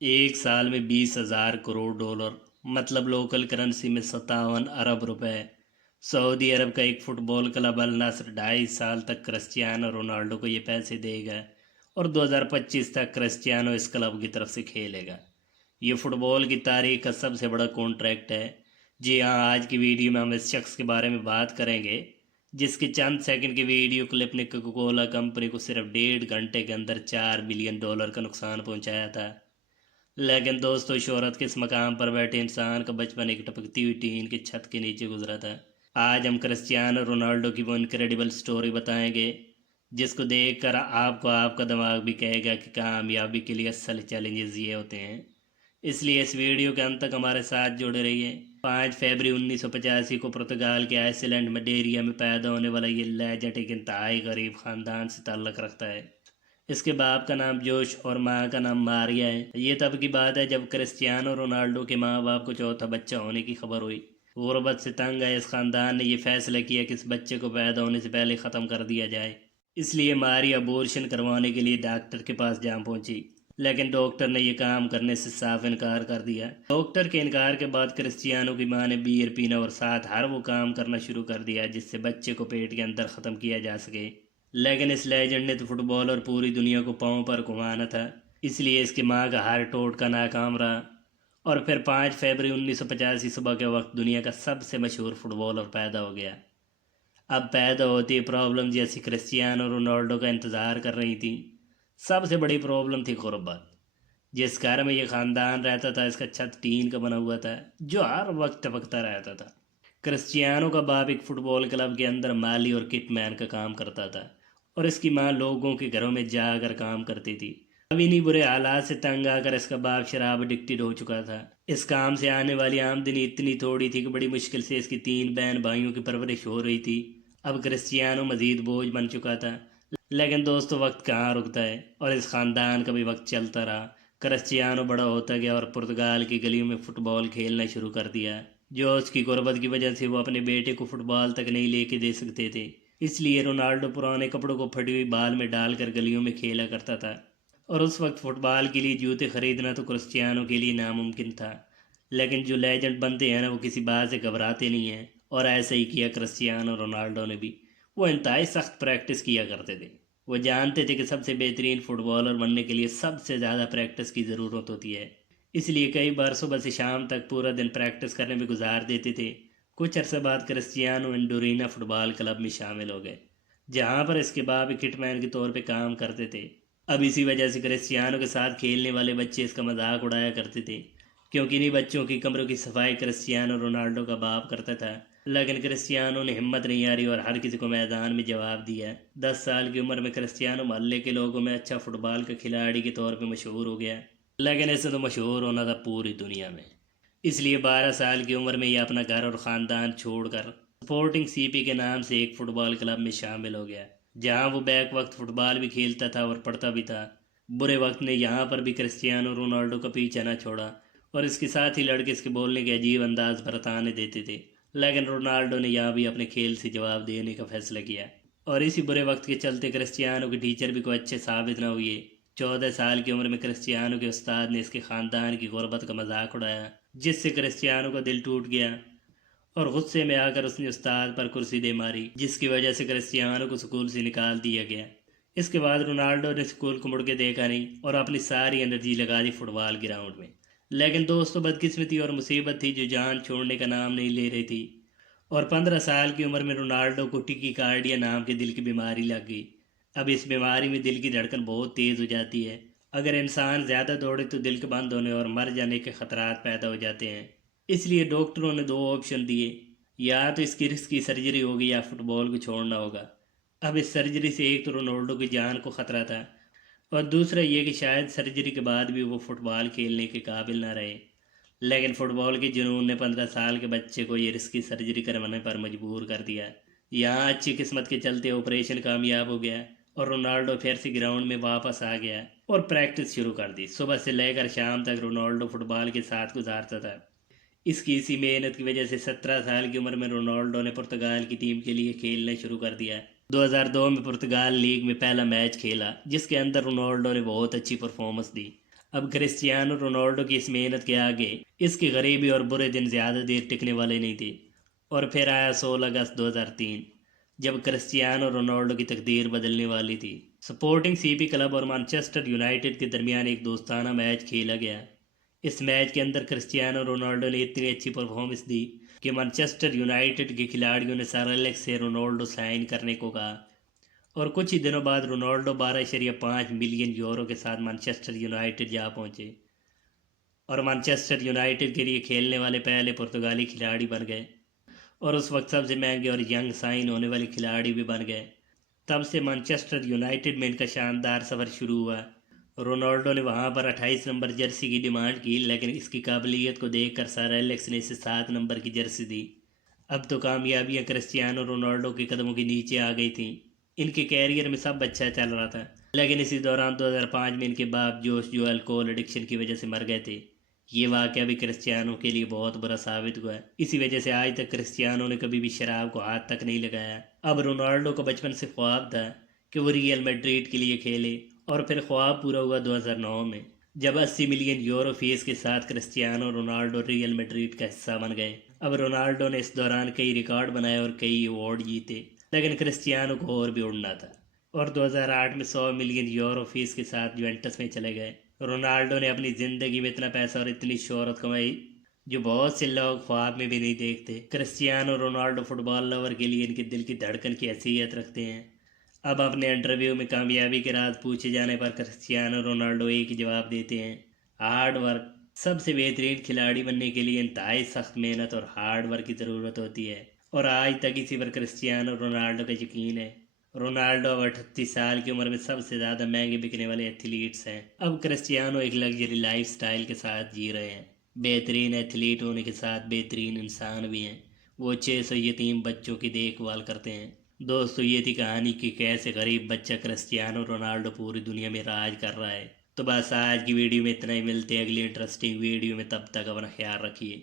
ایک سال میں 20,000 کروڑ ڈالر، مطلب لوکل کرنسی میں 57 ارب روپے۔ سعودی عرب کا ایک فٹ بال کلب النصر 2.5 سال تک کرسٹیانو رونالڈو کو یہ پیسے دے گا، اور 2025 تک کرسٹیانو اس کلب کی طرف سے کھیلے گا۔ یہ فٹ بال کی تاریخ کا سب سے بڑا کانٹریکٹ ہے۔ جی ہاں، آج کی ویڈیو میں ہم اس شخص کے بارے میں بات کریں گے جس کے چند سیکنڈ کی ویڈیو کلپ نے کوکا کولا کمپنی کو صرف 1.5 گھنٹے کے اندر $4 بلین کا نقصان پہنچایا تھا۔ لیکن دوستو، شہرت کے اس مقام پر بیٹھے انسان کا بچپن ایک ٹپکتی ہوئی ٹین کی چھت کے نیچے گزرا تھا۔ آج ہم کرسٹیانو رونالڈو کی وہ انکریڈیبل سٹوری بتائیں گے جس کو دیکھ کر آپ کا دماغ بھی کہے گا کہ کامیابی کے لیے اصل چیلنجز یہ ہوتے ہیں۔ اس لیے اس ویڈیو کے انت تک ہمارے ساتھ جڑے رہیے۔ 5 فروری 1985 کو پرتگال کے آئس لینڈ میڈیریا میں پیدا ہونے والا یہ لیجنڈ ایک انتہائی غریب خاندان سے تعلق رکھتا ہے۔ اس کے باپ کا نام جوش اور ماں کا نام ماریا ہے۔ یہ تب کی بات ہے جب کرسٹیانو رونالڈو کے ماں باپ کو چوتھا بچہ ہونے کی خبر ہوئی۔ غربت سے تنگ آئے اس خاندان نے یہ فیصلہ کیا کہ اس بچے کو پیدا ہونے سے پہلے ختم کر دیا جائے۔ اس لیے ماریا ابورشن کروانے کے لیے ڈاکٹر کے پاس جا پہنچی، لیکن ڈاکٹر نے یہ کام کرنے سے صاف انکار کر دیا۔ ڈاکٹر کے انکار کے بعد کرسٹیانو کی ماں نے بیئر پینا اور ساتھ ہر وہ کام کرنا شروع کر دیا جس سے بچے کو پیٹ کے اندر ختم کیا جا سکے۔ لیکن اس لیجنڈ نے تو فٹ بال اور پوری دنیا کو پاؤں پر گھمانا تھا، اس لیے اس کی ماں کا ہر ٹوٹکا ناکام رہا، اور پھر 5 فروری 1985 صبح کے وقت دنیا کا سب سے مشہور فٹ بالر پیدا ہو گیا۔ اب پیدا ہوتی پرابلم جیسی کرسٹیانو رونالڈو کا انتظار کر رہی تھی۔ سب سے بڑی پرابلم تھی غربت۔ جس گھر میں یہ خاندان رہتا تھا اس کا چھت ٹین کا بنا ہوا تھا جو ہر وقت ٹپکتا رہتا تھا۔ کرسٹیانو کا باپ ایک فٹ بال کلب کے اندر مالی اور کٹ مین کا کام کرتا تھا، اور اس کی ماں لوگوں کے گھروں میں جا کر کام کرتی تھی۔ اب انہی برے حالات سے تنگ آ کر اس کا باپ شراب ایڈکٹڈ ہو چکا تھا۔ اس کام سے آنے والی آمدنی اتنی تھوڑی تھی کہ بڑی مشکل سے اس کی 3 بہن بھائیوں کی پرورش ہو رہی تھی۔ اب کرسٹیانو مزید بوجھ بن چکا تھا۔ لیکن دوستو، وقت کہاں رکتا ہے، اور اس خاندان کا بھی وقت چلتا رہا۔ کرسٹیانو بڑا ہوتا گیا اور پرتگال کی گلیوں میں فٹ بال کھیلنا شروع کر دیا۔ جو اس کی غربت کی وجہ سے وہ اپنے بیٹے کو فٹ بال تک نہیں لے کے دے سکتے تھے، اس لیے رونالڈو پرانے کپڑوں کو پھٹی ہوئی بال میں ڈال کر گلیوں میں کھیلا کرتا تھا، اور اس وقت فٹ بال کے لیے جوتے خریدنا تو کرسٹیانو کے لیے ناممکن تھا۔ لیکن جو لیجنڈ بنتے ہیں نا، وہ کسی بات سے گھبراتے نہیں ہیں، اور ایسا ہی کیا کرسٹیانو رونالڈو نے بھی۔ وہ انتہائی سخت پریکٹس کیا کرتے تھے۔ وہ جانتے تھے کہ سب سے بہترین فٹ بالر بننے کے لیے سب سے زیادہ پریکٹس کی ضرورت ہوتی ہے، اس لیے کئی بار صبح سے شام تک پورا دن پریکٹس کرنے میں گزار دیتے تھے۔ کچھ عرصے بعد کرسٹیانو انڈورینا فٹ بال کلب میں شامل ہو گئے، جہاں پر اس کے باپ ایک ہٹ مین کے طور پہ کام کرتے تھے۔ اب اسی وجہ سے کرسٹیانو کے ساتھ کھیلنے والے بچے اس کا مذاق اڑایا کرتے تھے، کیونکہ انہی بچوں کی کمروں کی صفائی کرسٹیانو رونالڈو کا باپ کرتا تھا۔ لیکن کرسٹیانو نے ہمت نہیں ہاری اور ہر کسی کو میدان میں جواب دیا۔ 10 سال کی عمر میں کرسٹیانو محلے کے لوگوں میں اچھا فٹ بال کا کھلاڑی کے طور پہ مشہور ہو گیا، لیکن اسے تو مشہور ہونا تھا پوری دنیا میں۔ اس لیے 12 سال کی عمر میں یہ اپنا گھر اور خاندان چھوڑ کر سپورٹنگ سی پی کے نام سے ایک فٹ بال کلب میں شامل ہو گیا، جہاں وہ بیک وقت فٹ بال بھی کھیلتا تھا اور پڑھتا بھی تھا۔ برے وقت نے یہاں پر بھی کرسٹیانو رونالڈو کا پیچھا نہ چھوڑا، اور اس کے ساتھ ہی لڑکے اس کے بولنے کے عجیب انداز پر تانے دیتے تھے، لیکن رونالڈو نے یہاں بھی اپنے کھیل سے جواب دینے کا فیصلہ کیا۔ اور اسی برے وقت کے چلتے کرسٹیانو کے ٹیچر بھی کوئی اچھے ثابت نہ ہوئے۔ 14 سال کی عمر میں کرسٹیانو کے استاد نے اس کے خاندان کی غربت کا مذاق اڑایا، جس سے کرسٹیانو کا دل ٹوٹ گیا، اور غصے میں آ کر اس نے استاد پر کرسی دے ماری، جس کی وجہ سے کرسٹیانو کو سکول سے نکال دیا گیا۔ اس کے بعد رونالڈو نے سکول کو مڑ کے دیکھا نہیں اور اپنی ساری انرجی لگا دی فٹ بال گراؤنڈ میں۔ لیکن دوستوں، بدقسمتی اور مصیبت تھی جو جان چھوڑنے کا نام نہیں لے رہی تھی، اور 15 سال کی عمر میں رونالڈو کو ٹکی کارڈیا نام کے دل کی بیماری لگ گئی۔ اب اس بیماری میں دل کی دھڑکن بہت تیز ہو جاتی ہے۔ اگر انسان زیادہ دوڑے تو دل کے بند ہونے اور مر جانے کے خطرات پیدا ہو جاتے ہیں۔ اس لیے ڈاکٹروں نے 2 آپشن دیے، یا تو اس کی رسکی سرجری ہوگی یا فٹ بال کو چھوڑنا ہوگا۔ اب اس سرجری سے ایک تو رونالڈو کی جان کو خطرہ تھا، اور دوسرا یہ کہ شاید سرجری کے بعد بھی وہ فٹ بال کھیلنے کے قابل نہ رہے۔ لیکن فٹ بال کے جنون نے 15 سال کے بچے کو یہ رسکی سرجری کروانے پر مجبور کر دیا۔ یہاں اچھی قسمت کے چلتے آپریشن کامیاب ہو گیا، اور رونالڈو پھر سے گراؤنڈ میں واپس آ گیا اور پریکٹس شروع کر دی۔ صبح سے لے کر شام تک رونالڈو فٹ بال کے ساتھ گزارتا تھا۔ اس کی اسی محنت کی وجہ سے 17 سال کی عمر میں رونالڈو نے پرتگال کی ٹیم کے لیے کھیلنا شروع کر دیا۔ 2002 میں پرتگال لیگ میں پہلا میچ کھیلا، جس کے اندر رونالڈو نے بہت اچھی پرفارمنس دی۔ اب کرسٹیانو رونالڈو کی اس محنت کے آگے اس کی غریبی اور برے دن زیادہ دیر ٹکنے والے نہیں تھے۔ اور پھر آیا 16 اگست 2003، جب کرسٹیانو رونالڈو کی تقدیر بدلنے والی تھی۔ سپورٹنگ سی پی کلب اور مانچسٹر یونائٹڈ کے درمیان ایک دوستانہ میچ کھیلا گیا۔ اس میچ کے اندر کرسٹیانو رونالڈو نے اتنی اچھی پرفارمنس دی کہ مانچسٹر یونائٹڈ کے کھلاڑیوں نے سر الیکس سے رونالڈو سائن کرنے کو کہا، اور کچھ ہی دنوں بعد رونالڈو 12.5 ملین یورو کے ساتھ مانچسٹر یونائٹڈ جا پہنچے اور مانچسٹر یونائٹڈ کے لیے کھیلنے والے پہلے پرتگالی کھلاڑی بن گئے، اور اس وقت سب سے مہنگے اور ینگ سائن ہونے والے کھلاڑی بھی بن گئے۔ تب سے مانچسٹر یونائٹڈ میں ان کا شاندار سفر شروع ہوا۔ رونالڈو نے وہاں پر 28 نمبر جرسی کی ڈیمانڈ کی، لیکن اس کی قابلیت کو دیکھ کر سر ایلیکس نے اسے 7 نمبر کی جرسی دی۔ اب تو کامیابیاں کرسٹیانو رونالڈو کے قدموں کے نیچے آ گئی تھیں۔ ان کے کیریئر میں سب اچھا چل رہا تھا، لیکن اسی دوران 2005 میں ان کے باپ جو الکوہل ایڈکشن کی وجہ سے مر گئے تھے۔ یہ واقعہ بھی کرسٹیانو کے لیے بہت برا ثابت ہوا ہے۔ اسی وجہ سے آج تک کرسٹیانو نے کبھی بھی شراب کو ہاتھ تک نہیں لگایا۔ اب رونالڈو کو بچپن سے خواب تھا کہ وہ ریئل میڈرڈ کے لیے کھیلے، اور پھر خواب پورا ہوا 2009 میں، جب 80 ملین یورو فیس کے ساتھ کرسٹیانو رونالڈو ریئل میڈرڈ کا حصہ بن گئے۔ اب رونالڈو نے اس دوران کئی ریکارڈ بنائے اور کئی ایوارڈ جیتے، لیکن کرسٹیانو کو اور بھی اڑنا تھا، اور 2008 میں 100 ملین یورو فیس کے ساتھ یوونٹس میں چلے گئے۔ رونالڈو نے اپنی زندگی میں اتنا پیسہ اور اتنی شہرت کمائی جو بہت سے لوگ خواب میں بھی نہیں دیکھتے۔ کرسٹیانو رونالڈو فٹ بال لور کے لیے ان کے دل کی دھڑکن کی حیثیت رکھتے ہیں۔ اب اپنے انٹرویو میں کامیابی کے راز پوچھے جانے پر کرسٹیانو رونالڈو ایک ہی جواب دیتے ہیں: ہارڈ ورک۔ سب سے بہترین کھلاڑی بننے کے لیے انتہائی سخت محنت اور ہارڈ ورک کی ضرورت ہوتی ہے، اور آج تک اسی پر کرسٹیانو رونالڈو کا یقین ہے۔ رونالڈو اب 38 سال کی عمر میں سب سے زیادہ مہنگے بکنے والے ایتھلیٹس ہیں۔ اب کرسٹیانو ایک لگژری لائف سٹائل کے ساتھ جی رہے ہیں، بہترین ایتھلیٹ ہونے کے ساتھ بہترین انسان بھی ہیں۔ وہ 600 یتیم بچوں کی دیکھ بھال کرتے ہیں۔ دوستو، یہ تھی کہانی کہ کیسے غریب بچہ کرسٹیانو رونالڈو پوری دنیا میں راج کر رہا ہے۔ تو بس آج کی ویڈیو میں اتنا ہی، ملتے ہیں اگلی انٹرسٹنگ ویڈیو میں، تب تک اپنا خیال رکھیے۔